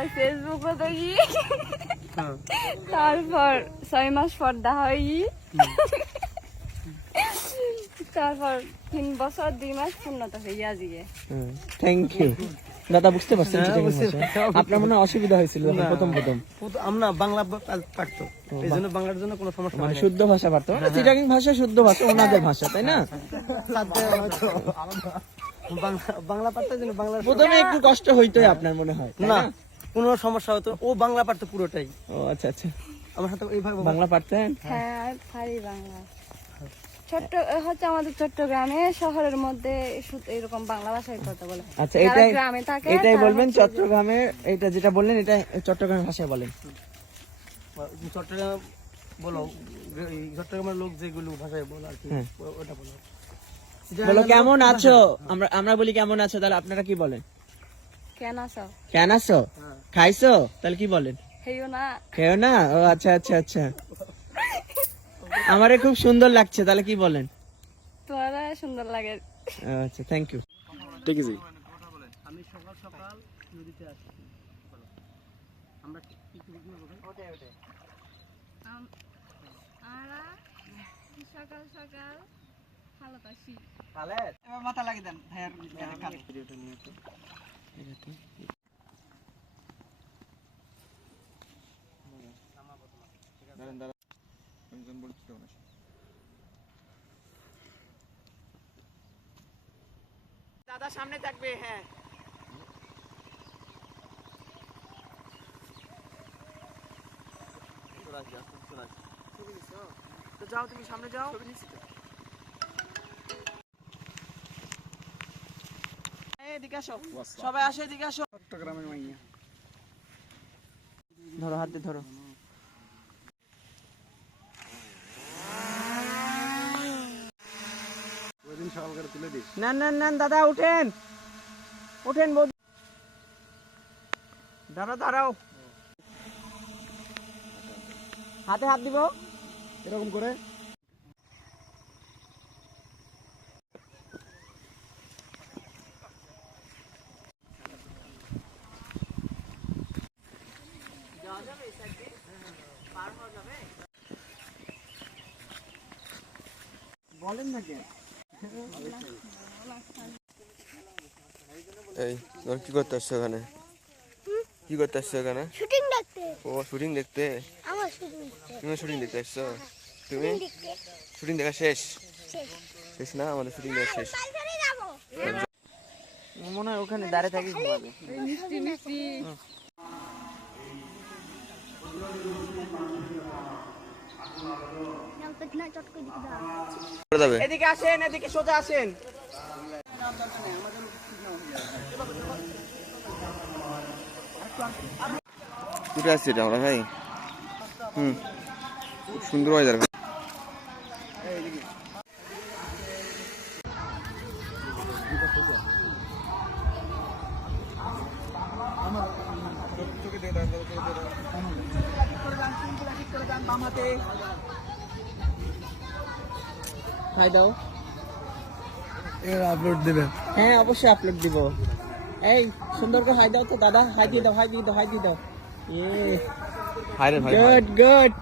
তারপর ফেসবুকও দেখি, তারপর 6 মাস পর দেখা হয়, তারপর 3 বছর 2 মাস পূর্ণতা হইয়া দিয়ে। থ্যাংক ইউ দাদা, বুঝতে পারছেন আপনার মনে হয় অসুবিধা হয়েছিল প্রথম আমরা বাংলা পারতো, এই জন্য বাংলার জন্য কোনো সমস্যা মানে শুদ্ধ ভাষা পারতো, মানে চিটাগাং ভাষা শুদ্ধ ভাষা ওনাদের ভাষা, তাই না? বাংলা পারতো, জন্য বাংলা প্রথমে একটু কষ্ট হইতোই আপনার মনে হয় না, কোনো সমস্যা হতো, ও বাংলা পারতো পুরোটাই। ও আচ্ছা আচ্ছা, আমার সাথে এইভাবে বাংলা পারতেন? হ্যাঁ পারি বাংলা। ছোট্ট হচ্ছে আমাদের চট্টগ্রামে, শহরের মধ্যে এরকম বাংলা ভাষায় কথা বলে। আচ্ছা, যারা এটাই গ্রামে থাকে এটাই তারা বলবেন হচ্ছে চট্টগ্রামের, এটা যেটা বললেন এটা চট্টগ্রামের ভাষায় বলেন। চট্টগ্রাম বলো, চট্টগ্রামের লোক যেগুলো ভাষায় বলো আর কি, ওটা বলো। বলো কেমন আছো, আমরা বলি কেমন আছো, তাহলে আপনারা কি বলেন? কেন আছো? কেন আছো? খাইছো? তাহলে কি বলেন? হেইও না। খেও না? ও আচ্ছা আচ্ছা আচ্ছা, আমারে খুব সুন্দর লাগছে, তাহলে কি বলেন? তোমারা সুন্দর লাগে। আচ্ছা, থ্যাংক ইউ। ঠিক আছে, আমি সকাল সকাল নদীতে আসি, আমরা আমরা সকাল সকাল হালত আসি। এবার মাথা লাগিয়ে দেন ভাইয়ার কানে। দাদা সামনে থাকবে, হ্যাঁ। তো যাও, তুমি সামনে যাও। এদিকে আসো, সবাই আসো, এদিকে আসো। চট্টগ্রামের মাইয়া, ধরো, হাতে ধরো। নেন নেন নেন দাদা, উঠেন উঠেন, বৌদি দাঁড়াও দাঁড়াও, হাতে হাত দিব এরকম করে। বলেন না কেন? এই তোর কি করতে আসছো এখানে? কি করতে আসছো এখানে? শুটিং দেখতে। ও শুটিং দেখতে? আমার শুটিং দেখতে। তুমি শুটিং দেখতে আসছো? তুমি শুটিং দেখা শেষ? শেষ না, আমাদের শুটিং দেখা শেষ। তাড়াতাড়ি যাবো। মনে হয় ওখানে দাঁড়িয়ে থাকি ঘুমাবে। মিষ্টি মিষ্টি নাও তো না চট করে দিতে দাও। করে যাবে। এদিকে আসেন, এদিকে সোজা আসেন। উঠে আসছি এটা আমরা ভাই। খুব সুন্দর ওয়েদার। হাই দাও। এর আপলোড দিবেন? হ্যাঁ অবশ্যই আপলোড দিব। এই সুন্দর করে হাই দাও তো দাদা, হাই দিয়ে দাও, হাই দিয়ে দাও, হাই দিয়ে দাও। হাই রে ভাই। Good good.